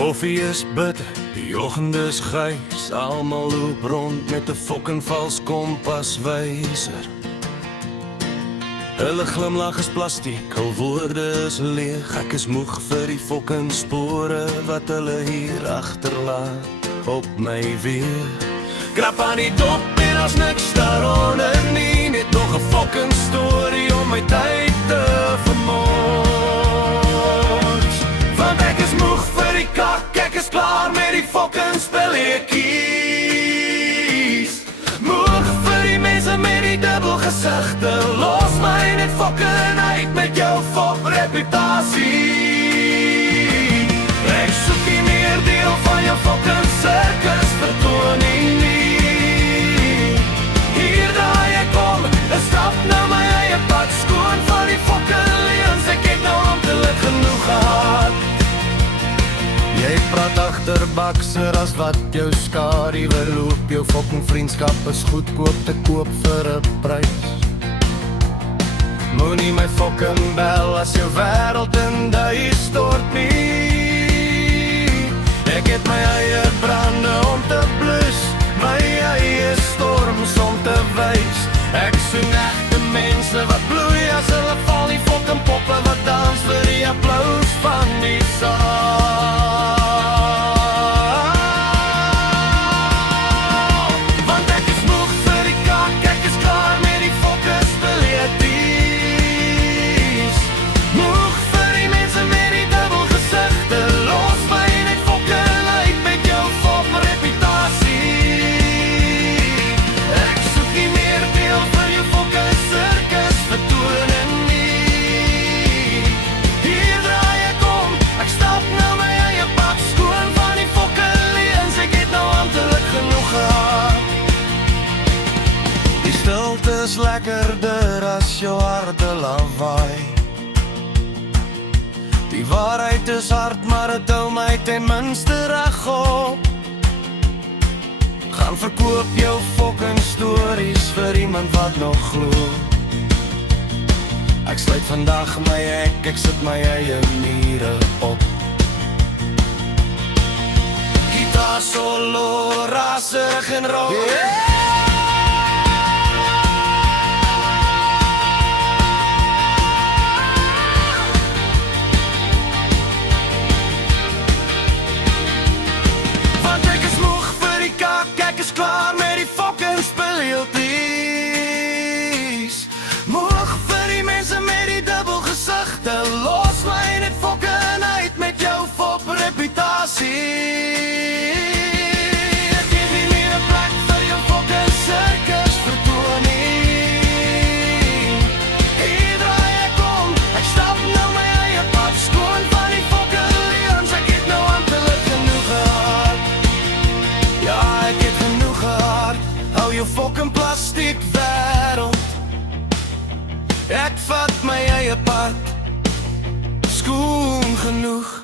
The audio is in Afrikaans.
koffie is bitter, die oggend is grys. Almal loop rond met 'n fucking vals kompaswyser. Hulle glimlag is plastiek, hul woorde is leeg. Ek is moeg vir die fucking spore wat hulle hier agterlaat op my weer. Krap aan die dop en as niks daaronder nie, net nog 'n fucking storie om my tyd te vermoord. Want ek is moeg vir die kak, ek is klaar met die fucking spelletjies. Moeg vir die mense met die dubbelgesigte, los my net fucking uit met jou fok reputasie. Ek soek nie meer deel van jou fucking circus vertoning nie. Hier draai ek om, en stap nou my eie pad, skoon van die fucking leens. Ek het nou amptelik genoeg gehad. Jy praat agterbakser as wat jou skaduwe loop. Jou fucking vriendskap is goedkoop te koop vir 'n prys. Moenie my fucking bel as jou wêreld in duie stort nie. Ek het my eie brande om te blus, my eie storms om te wys. Ek soen egte mense wat bloei as hulle val, die fucking poppe wat dans vir die applaus van die saal. Want ek is moeg vir die kak, ek is klaar met die fucking spelletjies. Moeg vir die mense met die dubbelgesigte, los my net fucking uit met jou fucking reputasie. Ek soek nie meer deel van jou fucking circus vertoning nie. Hier draai ek om, ek stap nou my eie pad, skoon van die fucking leens. Ek het nou amptelik genoeg gehad. Die stilte is lekkerder as jou harde lawaai. Die waarheid is hard, maar het hou my ten minste regop. Gaan verkoop jou fucking stories vir iemand wat nog glo. Ek sluit vandag my hek, ek sit my eie mure op. Gitaar solo, rasig en rauw. Want ek is moeg vir die kak, ek is klaar met die fucking spelletjies. Moeg vir die mense met die dubbelgesigte, los my net fucking uit met jou fop reputasie. Ek geef nie meer 'n plek vir jou fucking circus vertoning. Hier draai ek om, ek stap nou my eie pad, skoon van die fucking leens. Ek het nou amptelik genoeg gehad. Ja, ek het genoeg gehad. Hou jou fucking plastiek wêreld. Ek vat my eie pad, skoon genoeg.